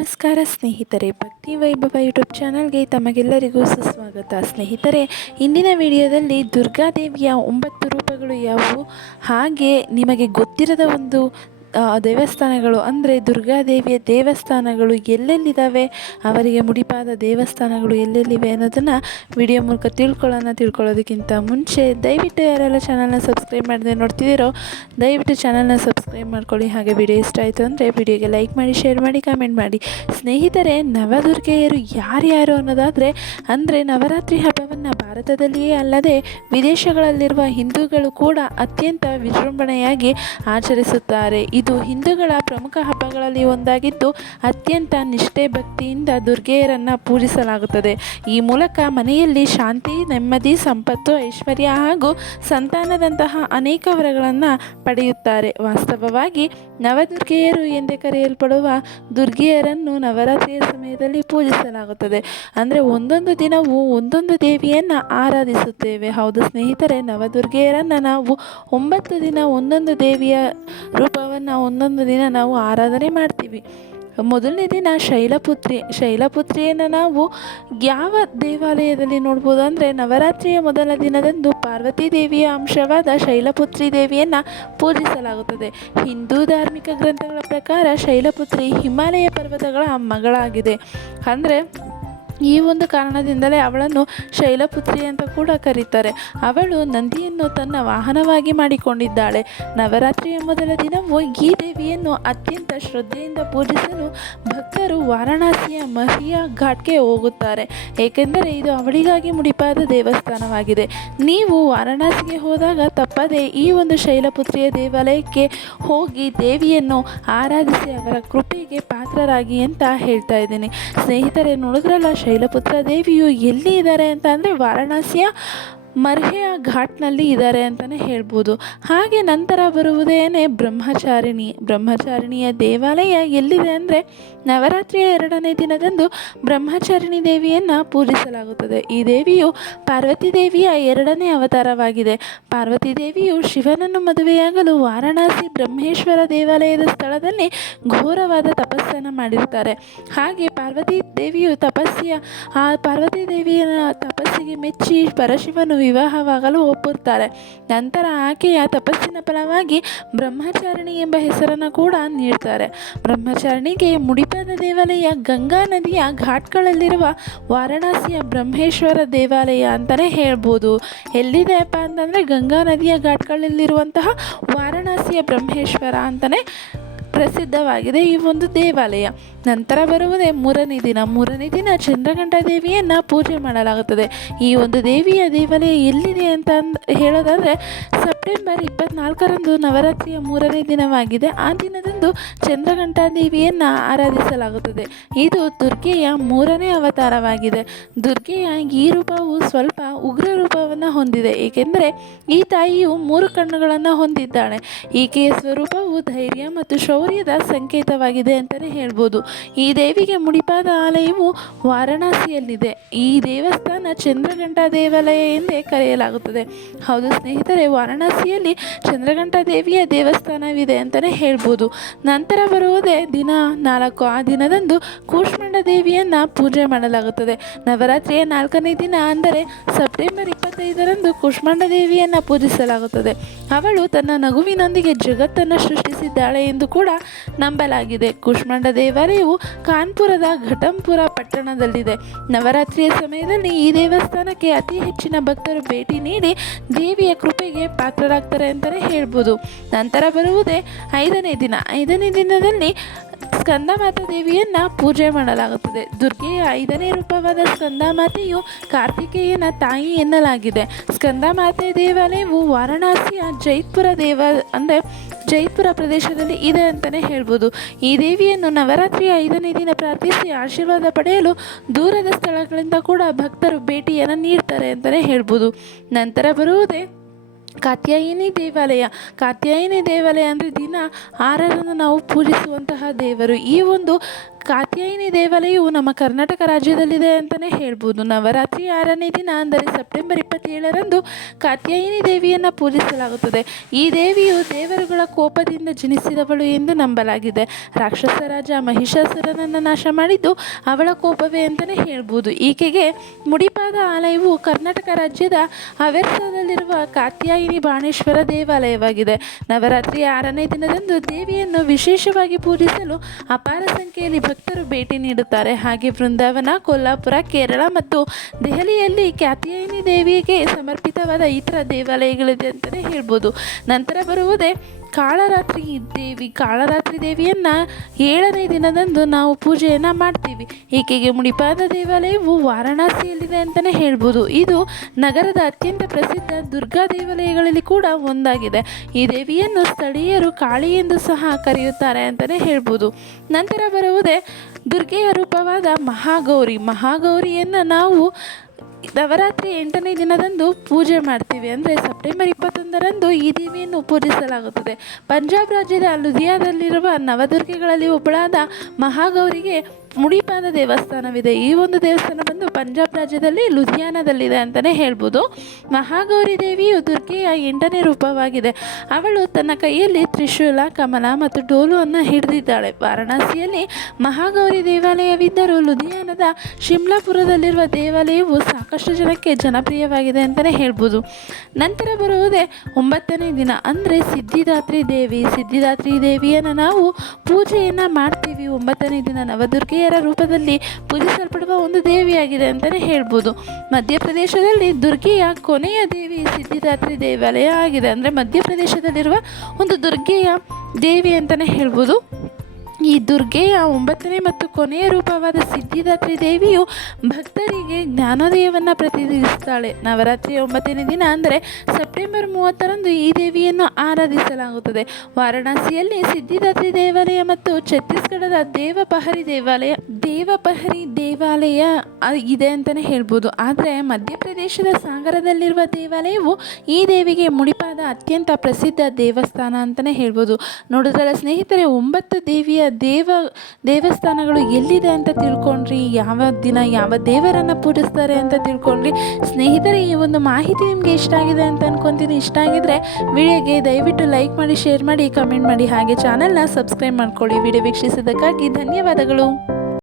ನಮಸ್ಕಾರ ಸ್ನೇಹಿತರೆ, ಭಕ್ತಿ ವೈಭವ ಯೂಟ್ಯೂಬ್ ಚಾನಲ್ಗೆ ತಮಗೆಲ್ಲರಿಗೂ ಸುಸ್ವಾಗತ. ಸ್ನೇಹಿತರೆ, ಇಂದಿನ ವಿಡಿಯೋದಲ್ಲಿ ದುರ್ಗಾದೇವಿಯ ಒಂಬತ್ತು ರೂಪಗಳು ಯಾವುವು? ಹಾಗೆ ನಿಮಗೆ ಗೊತ್ತಿರದ ಒಂದು ದೇವಸ್ಥಾನಗಳು ಅಂದರೆ ದುರ್ಗಾದೇವಿಯ ದೇವಸ್ಥಾನಗಳು ಎಲ್ಲೆಲ್ಲಿದ್ದಾವೆ? ಅವರಿಗೆ ಮುಡಿಪಾದ ದೇವಸ್ಥಾನಗಳು ಎಲ್ಲೆಲ್ಲಿವೆ ಅನ್ನೋದನ್ನು ವಿಡಿಯೋ ಮೂಲಕ ತಿಳ್ಕೊಳ್ಳೋಣ. ತಿಳ್ಕೊಳ್ಳೋದಕ್ಕಿಂತ ಮುಂಚೆ ದಯವಿಟ್ಟು ಯಾರೆಲ್ಲ ಚಾನಲ್ನ ಸಬ್ಸ್ಕ್ರೈಬ್ ಮಾಡದೆ ನೋಡ್ತಿದ್ದೀರೋ, ದಯವಿಟ್ಟು ಚಾನಲ್ನ ಸಬ್ಸ್ಕ್ರೈಬ್ ಮಾಡ್ಕೊಳ್ಳಿ. ಹಾಗೆ ವಿಡಿಯೋ ಇಷ್ಟ ಆಯಿತು ಅಂದರೆ ವಿಡಿಯೋಗೆ ಲೈಕ್ ಮಾಡಿ ಶೇರ್ ಮಾಡಿ ಕಾಮೆಂಟ್ ಮಾಡಿ. ಸ್ನೇಹಿತರೆ, ನವದುರ್ಗೆಯರು ಯಾರ್ಯಾರು ಅನ್ನೋದಾದರೆ ಅಂದರೆ ನವರಾತ್ರಿ ಹಬ್ಬವನ್ನು ಭಾರತದಲ್ಲಿಯೇ ಅಲ್ಲದೆ ವಿದೇಶಗಳಲ್ಲಿರುವ ಹಿಂದೂಗಳು ಕೂಡ ಅತ್ಯಂತ ವಿಜೃಂಭಣೆಯಾಗಿ ಆಚರಿಸುತ್ತಾರೆ. ಇದು ಹಿಂದೂಗಳ ಪ್ರಮುಖ ಹಬ್ಬಗಳಲ್ಲಿ ಒಂದಾಗಿದ್ದು, ಅತ್ಯಂತ ನಿಷ್ಠೆ ಭಕ್ತಿಯಿಂದ ದುರ್ಗೆಯರನ್ನು ಪೂಜಿಸಲಾಗುತ್ತದೆ. ಈ ಮೂಲಕ ಮನೆಯಲ್ಲಿ ಶಾಂತಿ, ನೆಮ್ಮದಿ, ಸಂಪತ್ತು, ಐಶ್ವರ್ಯ ಹಾಗೂ ಸಂತಾನದಂತಹ ಅನೇಕ ವರಗಳನ್ನು ಪಡೆಯುತ್ತಾರೆ. ವಾಸ್ತವವಾಗಿ ನವದುರ್ಗೆಯರು ಎಂದೇ ಕರೆಯಲ್ಪಡುವ ದುರ್ಗೆಯರನ್ನು ನವರಾತ್ರಿಯ ಸಮಯದಲ್ಲಿ ಪೂಜಿಸಲಾಗುತ್ತದೆ. ಅಂದರೆ ಒಂದೊಂದು ದಿನವೂ ಒಂದೊಂದು ದೇವಿಯನ್ನು ಆರಾಧಿಸುತ್ತೇವೆ. ಹೌದು ಸ್ನೇಹಿತರೆ, ನವದುರ್ಗೆಯರನ್ನು ನಾವು ಒಂಬತ್ತು ದಿನ ಒಂದೊಂದು ದೇವಿಯ ರೂಪವನ್ನು ಒಂದೊಂದು ದಿನ ನಾವು ಆರಾಧನೆ ಮಾಡ್ತೀವಿ. ಮೊದಲನೇ ದಿನ ಶೈಲಪುತ್ರಿ, ಶೈಲಪುತ್ರಿಯನ್ನು ನಾವು ಯಾವ ದೇವಾಲಯದಲ್ಲಿ ನೋಡ್ಬೋದು ಅಂದರೆ ನವರಾತ್ರಿಯ ಮೊದಲ ದಿನದಂದು ಪಾರ್ವತಿ ದೇವಿಯ ಅಂಶವಾದ ಶೈಲಪುತ್ರಿ ದೇವಿಯನ್ನು ಪೂಜಿಸಲಾಗುತ್ತದೆ. ಹಿಂದೂ ಧಾರ್ಮಿಕ ಗ್ರಂಥಗಳ ಪ್ರಕಾರ ಶೈಲಪುತ್ರಿ ಹಿಮಾಲಯ ಪರ್ವತಗಳ ಮಗಳಾಗಿದೆ. ಅಂದರೆ ಈ ಒಂದು ಕಾರಣದಿಂದಲೇ ಅವಳನ್ನು ಶೈಲಪುತ್ರಿ ಅಂತ ಕೂಡ ಕರೀತಾರೆ. ಅವಳು ನಂದಿಯನ್ನು ತನ್ನ ವಾಹನವಾಗಿ ಮಾಡಿಕೊಂಡಿದ್ದಾಳೆ. ನವರಾತ್ರಿಯ ಮೊದಲ ದಿನವೂ ಈ ದೇವಿಯನ್ನು ಅತ್ಯಂತ ಶ್ರದ್ಧೆಯಿಂದ ಪೂಜಿಸಲು ಭಕ್ತರು ವಾರಣಾಸಿಯ ಮಹಿಯಾ ಘಾಟ್ಗೆ ಹೋಗುತ್ತಾರೆ. ಏಕೆಂದರೆ ಇದು ಅವಳಿಗಾಗಿ ಮುಡಿಪಾದ ದೇವಸ್ಥಾನವಾಗಿದೆ. ನೀವು ವಾರಣಾಸಿಗೆ ಹೋದಾಗ ತಪ್ಪದೆ ಈ ಒಂದು ಶೈಲಪುತ್ರಿಯ ದೇವಾಲಯಕ್ಕೆ ಹೋಗಿ ದೇವಿಯನ್ನು ಆರಾಧಿಸಿ ಅವರ ಕೃಪೆಗೆ ಪಾತ್ರರಾಗಿ ಅಂತ ಹೇಳ್ತಾ ಇದ್ದೀನಿ. ಸ್ನೇಹಿತರೆ, ನೋಡಿದ್ರಲ್ಲ ಶೈಲಪುತ್ರ ದೇವಿಯು ಎಲ್ಲಿ ಇದ್ದಾರೆ ಅಂತ ಅಂದರೆ ವಾರಣಾಸಿಯ ಮರ್ಹೆಯ ಘಾಟ್ನಲ್ಲಿ ಇದ್ದಾರೆ ಅಂತಲೇ ಹೇಳ್ಬೋದು. ಹಾಗೆ ನಂತರ ಬರುವುದೇನೆ ಬ್ರಹ್ಮಚಾರಿಣಿ. ಬ್ರಹ್ಮಚಾರಿಣಿಯ ದೇವಾಲಯ ಎಲ್ಲಿದೆ ಅಂದರೆ ನವರಾತ್ರಿಯ ಎರಡನೇ ದಿನದಂದು ಬ್ರಹ್ಮಚಾರಿಣಿ ದೇವಿಯನ್ನು ಪೂಜಿಸಲಾಗುತ್ತದೆ. ಈ ದೇವಿಯು ಪಾರ್ವತಿ ದೇವಿಯ ಎರಡನೇ ಅವತಾರವಾಗಿದೆ. ಪಾರ್ವತಿ ದೇವಿಯು ಶಿವನನ್ನು ಮದುವೆಯಾಗಲು ವಾರಣಾಸಿ ಬ್ರಹ್ಮೇಶ್ವರ ದೇವಾಲಯದ ಸ್ಥಳದಲ್ಲಿ ಘೋರವಾದ ತಪಸ್ಸನ್ನು ಮಾಡಿರ್ತಾರೆ. ಹಾಗೆ ಪಾರ್ವತಿ ದೇವಿಯು ತಪಸ್ಸಿಯ, ಆ ಪಾರ್ವತಿ ದೇವಿಯ ತಪಸ್ಸಿಗೆ ಮೆಚ್ಚಿ ಪರಶಿವನು ವಿವಾಹವಾಗಲು ಒಪ್ಪುತ್ತಾರೆ. ನಂತರ ಆಕೆಯ ತಪಸ್ಸಿನ ಫಲವಾಗಿ ಬ್ರಹ್ಮಚಾರಿಣಿ ಎಂಬ ಹೆಸರನ್ನು ಕೂಡ ನೀಡ್ತಾರೆ. ಬ್ರಹ್ಮಚಾರಿಣಿಗೆ ಮುಡಿಪಾದ ದೇವಾಲಯ ಗಂಗಾ ನದಿಯ ಘಾಟ್ಗಳಲ್ಲಿರುವ ವಾರಣಾಸಿಯ ಬ್ರಹ್ಮೇಶ್ವರ ದೇವಾಲಯ ಅಂತಲೇ ಹೇಳ್ಬೋದು. ಎಲ್ಲಿದೆಯಪ್ಪ ಅಂತಂದರೆ ಗಂಗಾ ನದಿಯ ಘಾಟ್ಗಳಲ್ಲಿರುವಂತಹ ವಾರಣಾಸಿಯ ಬ್ರಹ್ಮೇಶ್ವರ ಅಂತಲೇ ಪ್ರಸಿದ್ಧವಾಗಿದೆ ಈ ಒಂದು ದೇವಾಲಯ. ನಂತರ ಬರುವುದೇ ಮೂರನೇ ದಿನ. ಮೂರನೇ ದಿನ ಚಂದ್ರಘಂಟ ದೇವಿಯನ್ನು ಪೂಜೆ ಮಾಡಲಾಗುತ್ತದೆ. ಈ ಒಂದು ದೇವಿಯ ದೇವಾಲಯ ಎಲ್ಲಿದೆ ಅಂತ ಹೇಳೋದಾದರೆ ಸೆಪ್ಟೆಂಬರ್ ಇಪ್ಪತ್ನಾಲ್ಕರಂದು ನವರಾತ್ರಿಯ ಮೂರನೇ ದಿನವಾಗಿದೆ. ಆ ದಿನದಂದು ಚಂದ್ರಘಂಟಾ ದೇವಿಯನ್ನು ಆರಾಧಿಸಲಾಗುತ್ತದೆ. ಇದು ದುರ್ಗೆಯ ಮೂರನೇ ಅವತಾರವಾಗಿದೆ. ದುರ್ಗೆಯ ಈ ರೂಪವು ಸ್ವಲ್ಪ ಉಗ್ರ ರೂಪವನ್ನು ಹೊಂದಿದೆ. ಏಕೆಂದರೆ ಈ ತಾಯಿಯು ಮೂರು ಕಣ್ಣುಗಳನ್ನು ಹೊಂದಿದ್ದಾಳೆ. ಈಕೆಯ ಸ್ವರೂಪವು ಧೈರ್ಯ ಮತ್ತು ಶೌರ್ಯದ ಸಂಕೇತವಾಗಿದೆ ಅಂತಲೇ ಹೇಳ್ಬೋದು. ಈ ದೇವಿಗೆ ಮುಡಿಪಾದ ಆಲಯವು ವಾರಣಾಸಿಯಲ್ಲಿದೆ. ಈ ದೇವಸ್ಥಾನ ಚಂದ್ರಘಂಟಾ ದೇವಾಲಯ ಎಂದೇ ಕರೆಯಲಾಗುತ್ತದೆ. ಹೌದು ಸ್ನೇಹಿತರೆ ವಾರಣಾಸಿಯಲ್ಲಿ ಚಂದ್ರಘಂಟ ದೇವಿಯ ದೇವಸ್ಥಾನವಿದೆ ಅಂತಲೇ ಹೇಳ್ಬೋದು. ನಂತರ ಬರುವುದೇ ದಿನ ನಾಲ್ಕು. ಆ ದಿನದಂದು ಕೂಷ್ಮಂಡ ದೇವಿಯನ್ನು ಪೂಜೆ ಮಾಡಲಾಗುತ್ತದೆ. ನವರಾತ್ರಿಯ ನಾಲ್ಕನೇ ದಿನ ಅಂದರೆ ಸೆಪ್ಟೆಂಬರ್ ಇಪ್ಪತ್ತೈದರಂದು ಕೂಷ್ಮಂಡ ದೇವಿಯನ್ನು ಪೂಜಿಸಲಾಗುತ್ತದೆ. ಅವಳು ತನ್ನ ನಗುವಿನೊಂದಿಗೆ ಜಗತ್ತನ್ನು ಸೃಷ್ಟಿಸಿದ್ದಾಳೆ ಎಂದು ಕೂಡ ನಂಬಲಾಗಿದೆ. ಕೂಷ್ಮಂಡ ದೇವಾಲಯವು ಕಾನ್ಪುರದ ಘಟಂಪುರ ಪಟ್ಟಣದಲ್ಲಿದೆ. ನವರಾತ್ರಿಯ ಸಮಯದಲ್ಲಿ ಈ ದೇವಸ್ಥಾನಕ್ಕೆ ಅತಿ ಹೆಚ್ಚಿನ ಭಕ್ತರು ಭೇಟಿ ನೀಡಿ ದೇವಿಯ ಕೃಪೆಗೆ ಪಾತ್ರರಾಗ್ತಾರೆ ಅಂತಲೇ ಹೇಳ್ಬೋದು. ನಂತರ ಬರುವುದೇ ಐದನೇ ದಿನ. ಐದನೇ ದಿನದಲ್ಲಿ ಸ್ಕಂದಮಾತಾ ದೇವಿಯನ್ನು ಪೂಜೆ ಮಾಡಲಾಗುತ್ತದೆ. ದುರ್ಗೆಯ ಐದನೇ ರೂಪವಾದ ಸ್ಕಂದಮಾತೆಯು ಕಾರ್ತಿಕೇಯನ ತಾಯಿ ಎನ್ನಲಾಗಿದೆ. ಸ್ಕಂದಮಾತೆ ದೇವಾಲಯವು ವಾರಣಾಸಿಯ ಜೈಪುರ ದೇವ, ಅಂದರೆ ಜೈಪುರ ಪ್ರದೇಶದಲ್ಲಿ ಇದೆ ಅಂತಲೇ ಹೇಳ್ಬೋದು. ಈ ದೇವಿಯನ್ನು ನವರಾತ್ರಿಯ ಐದನೇ ದಿನ ಪ್ರಾರ್ಥಿಸಿ ಆಶೀರ್ವಾದ ಪಡೆಯಲು ದೂರದ ಸ್ಥಳಗಳಿಂದ ಕೂಡ ಭಕ್ತರು ಭೇಟಿಯನ್ನು ನೀಡ್ತಾರೆ ಅಂತಲೇ ಹೇಳ್ಬೋದು. ನಂತರ ಬರುವುದೇ ಕಾತ್ಯಾಯಿನಿ ದೇವಾಲಯ. ಕಾತ್ಯಾಯಿನಿ ದೇವಾಲಯ ಅಂದರೆ ದಿನ ಆರರನ್ನು ನಾವು ಪೂಜಿಸುವಂತಹ ದೇವರು. ಈ ಒಂದು ಕಾತ್ಯಾಯಿನಿ ದೇವಾಲಯವು ನಮ್ಮ ಕರ್ನಾಟಕ ರಾಜ್ಯದಲ್ಲಿದೆ ಅಂತಲೇ ಹೇಳ್ಬೋದು. ನವರಾತ್ರಿ ಆರನೇ ದಿನ, ಅಂದರೆ ಸೆಪ್ಟೆಂಬರ್ ಇಪ್ಪತ್ತೇಳರಂದು ಕಾತ್ಯಾಯಿನಿ ದೇವಿಯನ್ನು ಪೂಜಿಸಲಾಗುತ್ತದೆ. ಈ ದೇವಿಯು ದೇವರುಗಳ ಕೋಪದಿಂದ ಜನಿಸಿದವಳು ಎಂದು ನಂಬಲಾಗಿದೆ. ರಾಕ್ಷಸ ರಾಜ ಮಹಿಷಾಸುರನನ್ನು ನಾಶ ಮಾಡಿದ್ದು ಅವಳ ಕೋಪವೇ ಅಂತಲೇ ಹೇಳ್ಬೋದು. ಈಕೆಗೆ ಮುಡಿಪಾದ ಆಲಯವು ಕರ್ನಾಟಕ ರಾಜ್ಯದ ಅವೆರ್ಸದಲ್ಲಿರುವ ಕಾತ್ಯಾಯಿನಿ ಬಾಣೇಶ್ವರ ದೇವಾಲಯವಾಗಿದೆ. ನವರಾತ್ರಿ ಆರನೇ ದಿನದಂದು ದೇವಿಯನ್ನು ವಿಶೇಷವಾಗಿ ಪೂಜಿಸಲು ಅಪಾರ ಸಂಖ್ಯೆಯಲ್ಲಿ ಭಕ್ತರು ಭೇಟಿ ನೀಡುತ್ತಾರೆ. ಹಾಗೆ ಬೃಂದಾವನ, ಕೊಲ್ಲಾಪುರ, ಕೇರಳ ಮತ್ತು ದೆಹಲಿಯಲ್ಲಿ ಕ್ಯಾತಿಯಾಯಿನಿ ದೇವಿಗೆ ಸಮರ್ಪಿತವಾದ ಇತರ ದೇವಾಲಯಗಳಿದೆ ಅಂತಲೇ ಹೇಳ್ಬೋದು. ನಂತರ ಬರುವುದೇ ಕಾಳರಾತ್ರಿ ದೇವಿ ಕಾಳರಾತ್ರಿ ದೇವಿಯನ್ನು ಏಳನೇ ದಿನದಂದು ನಾವು ಪೂಜೆಯನ್ನು ಮಾಡ್ತೀವಿ. ಈಕೆಗೆ ಮುಡಿಪಾದ ದೇವಾಲಯವು ವಾರಣಾಸಿಯಲ್ಲಿದೆ ಅಂತಲೇ ಹೇಳ್ಬೋದು. ಇದು ನಗರದ ಅತ್ಯಂತ ಪ್ರಸಿದ್ಧ ದುರ್ಗಾ ದೇವಾಲಯಗಳಲ್ಲಿ ಕೂಡ ಒಂದಾಗಿದೆ. ಈ ದೇವಿಯನ್ನು ಸ್ಥಳೀಯರು ಕಾಳಿ ಎಂದು ಸಹ ಕರೆಯುತ್ತಾರೆ ಅಂತಲೇ ಹೇಳ್ಬೋದು. ನಂತರ ಬರುವುದೇ ದುರ್ಗೆಯ ರೂಪವಾದ ಮಹಾಗೌರಿ. ಮಹಾಗೌರಿಯನ್ನು ನಾವು ನವರಾತ್ರಿ ಎಂಟನೇ ದಿನದಂದು ಪೂಜೆ ಮಾಡ್ತೀವಿ. ಅಂದರೆ ಸೆಪ್ಟೆಂಬರ್ ಇಪ್ಪತ್ತೊಂದರಂದು ಈ ದೇವಿಯನ್ನು ಪೂಜಿಸಲಾಗುತ್ತದೆ. ಪಂಜಾಬ್ ರಾಜ್ಯದ ಲುಧಿಯಾದಲ್ಲಿರುವ ನವದುರ್ಗೆಗಳಲ್ಲಿ ಒಬ್ಬಳಾದ ಮಹಾಗೌರಿಗೆ ಮುಡಿಪಾದ ದೇವಸ್ಥಾನವಿದೆ. ಈ ಒಂದು ದೇವಸ್ಥಾನ ಬಂದು ಪಂಜಾಬ್ ರಾಜ್ಯದಲ್ಲಿ ಲುಧಿಯಾನದಲ್ಲಿದೆ ಅಂತಲೇ ಹೇಳ್ಬೋದು. ಮಹಾಗೌರಿ ದೇವಿಯು ದುರ್ಗೆಯ ಎಂಟನೇ ರೂಪವಾಗಿದೆ. ಅವಳು ತನ್ನ ಕೈಯಲ್ಲಿ ತ್ರಿಶೂಲ, ಕಮಲ ಮತ್ತು ಡೋಲುವನ್ನು ಹಿಡಿದಿದ್ದಾಳೆ. ವಾರಣಾಸಿಯಲ್ಲಿ ಮಹಾಗೌರಿ ದೇವಾಲಯವಿದ್ದರೂ ಲುಧಿಯಾನದ ಶಿಮ್ಲಾಪುರದಲ್ಲಿರುವ ದೇವಾಲಯವು ಸಾಕಷ್ಟು ಜನಕ್ಕೆ ಜನಪ್ರಿಯವಾಗಿದೆ ಅಂತಲೇ ಹೇಳ್ಬೋದು. ನಂತರ ಬರುವುದೇ ಒಂಬತ್ತನೇ ದಿನ. ಅಂದರೆ ಸಿದ್ಧಿದಾತ್ರಿ ದೇವಿ. ಸಿದ್ಧಿದಾತ್ರಿ ದೇವಿಯನ್ನು ನಾವು ಪೂಜೆಯನ್ನು ಮಾಡ್ತೀವಿ. ಒಂಬತ್ತನೇ ದಿನ ನವದುರ್ಗೆಯರ ರೂಪದಲ್ಲಿ ಪೂಜಿಸಲ್ಪಡುವ ಒಂದು ದೇವಿಯಾಗಿದೆ ಅಂತಲೇ ಹೇಳ್ಬೋದು. ಮಧ್ಯಪ್ರದೇಶದಲ್ಲಿ ದುರ್ಗೆಯ ಕೊನೆಯ ದೇವಿ ಸಿದ್ಧಿದಾತ್ರಿ ದೇವಾಲಯ ಆಗಿದೆ. ಅಂದರೆ ಮಧ್ಯಪ್ರದೇಶದಲ್ಲಿರುವ ಒಂದು ದುರ್ಗೆಯ ದೇವಿ ಅಂತಲೇ ಹೇಳ್ಬೋದು. ಈ ದುರ್ಗೆಯ ಒಂಬತ್ತನೇ ಮತ್ತು ಕೊನೆಯ ರೂಪವಾದ ಸಿದ್ಧಿದಾತ್ರಿ ದೇವಿಯು ಭಕ್ತರಿಗೆ ಜ್ಞಾನೋದಯವನ್ನು ಪ್ರತಿನಿಧಿಸುತ್ತಾಳೆ. ನವರಾತ್ರಿಯ ಒಂಬತ್ತನೇ ದಿನ ಅಂದರೆ ಸೆಪ್ಟೆಂಬರ್ ಮೂವತ್ತರಂದು ಈ ದೇವಿಯನ್ನು ಆರಾಧಿಸಲಾಗುತ್ತದೆ. ವಾರಣಾಸಿಯಲ್ಲಿ ಸಿದ್ಧಿದಾತ್ರಿ ದೇವಾಲಯ ಮತ್ತು ಛತ್ತೀಸ್ಗಢದ ದೇವಪಹರಿ ದೇವಾಲಯ ದೇವಪಹರಿ ದೇವಾಲಯ ಇದೆ ಅಂತಲೇ ಹೇಳ್ಬೋದು. ಆದರೆ ಮಧ್ಯಪ್ರದೇಶದ ಸಾಗರದಲ್ಲಿರುವ ದೇವಾಲಯವು ಈ ದೇವಿಗೆ ಮುಡಿಪಾದ ಅತ್ಯಂತ ಪ್ರಸಿದ್ಧ ದೇವಸ್ಥಾನ ಅಂತಲೇ ಹೇಳ್ಬೋದು. ನೋಡಿದ್ರಲ್ಲ ಸ್ನೇಹಿತರೆ, ಒಂಬತ್ತು ದೇವಿಯ ದೇವ, ದೇವಸ್ಥಾನಗಳು ಎಲ್ಲಿದೆ ಅಂತ ತಿಳ್ಕೊಂಡ್ರಿ? ಯಾವ ದಿನ ಯಾವ ದೇವರನ್ನು ಪೂಜಿಸ್ತಾರೆ ಅಂತ ತಿಳ್ಕೊಂಡ್ರಿ? ಸ್ನೇಹಿತರೆ, ಈ ಒಂದು ಮಾಹಿತಿ ನಿಮಗೆ ಇಷ್ಟ ಆಗಿದೆ ಅಂತ ಅನ್ಕೊತೀನಿ. ಇಷ್ಟ ಆಗಿದ್ರೆ ವಿಡಿಯೋಗೆ ದಯವಿಟ್ಟು ಲೈಕ್ ಮಾಡಿ, ಶೇರ್ ಮಾಡಿ ಕಮೆಂಟ್ ಮಾಡಿ. ಹಾಗೆ ಚಾನಲ್ನ ಸಬ್ಸ್ಕ್ರೈಬ್ ಮಾಡ್ಕೊಳ್ಳಿ. ವಿಡಿಯೋ ವೀಕ್ಷಿಸಿದ್ದಕ್ಕಾಗಿ ಧನ್ಯವಾದಗಳು.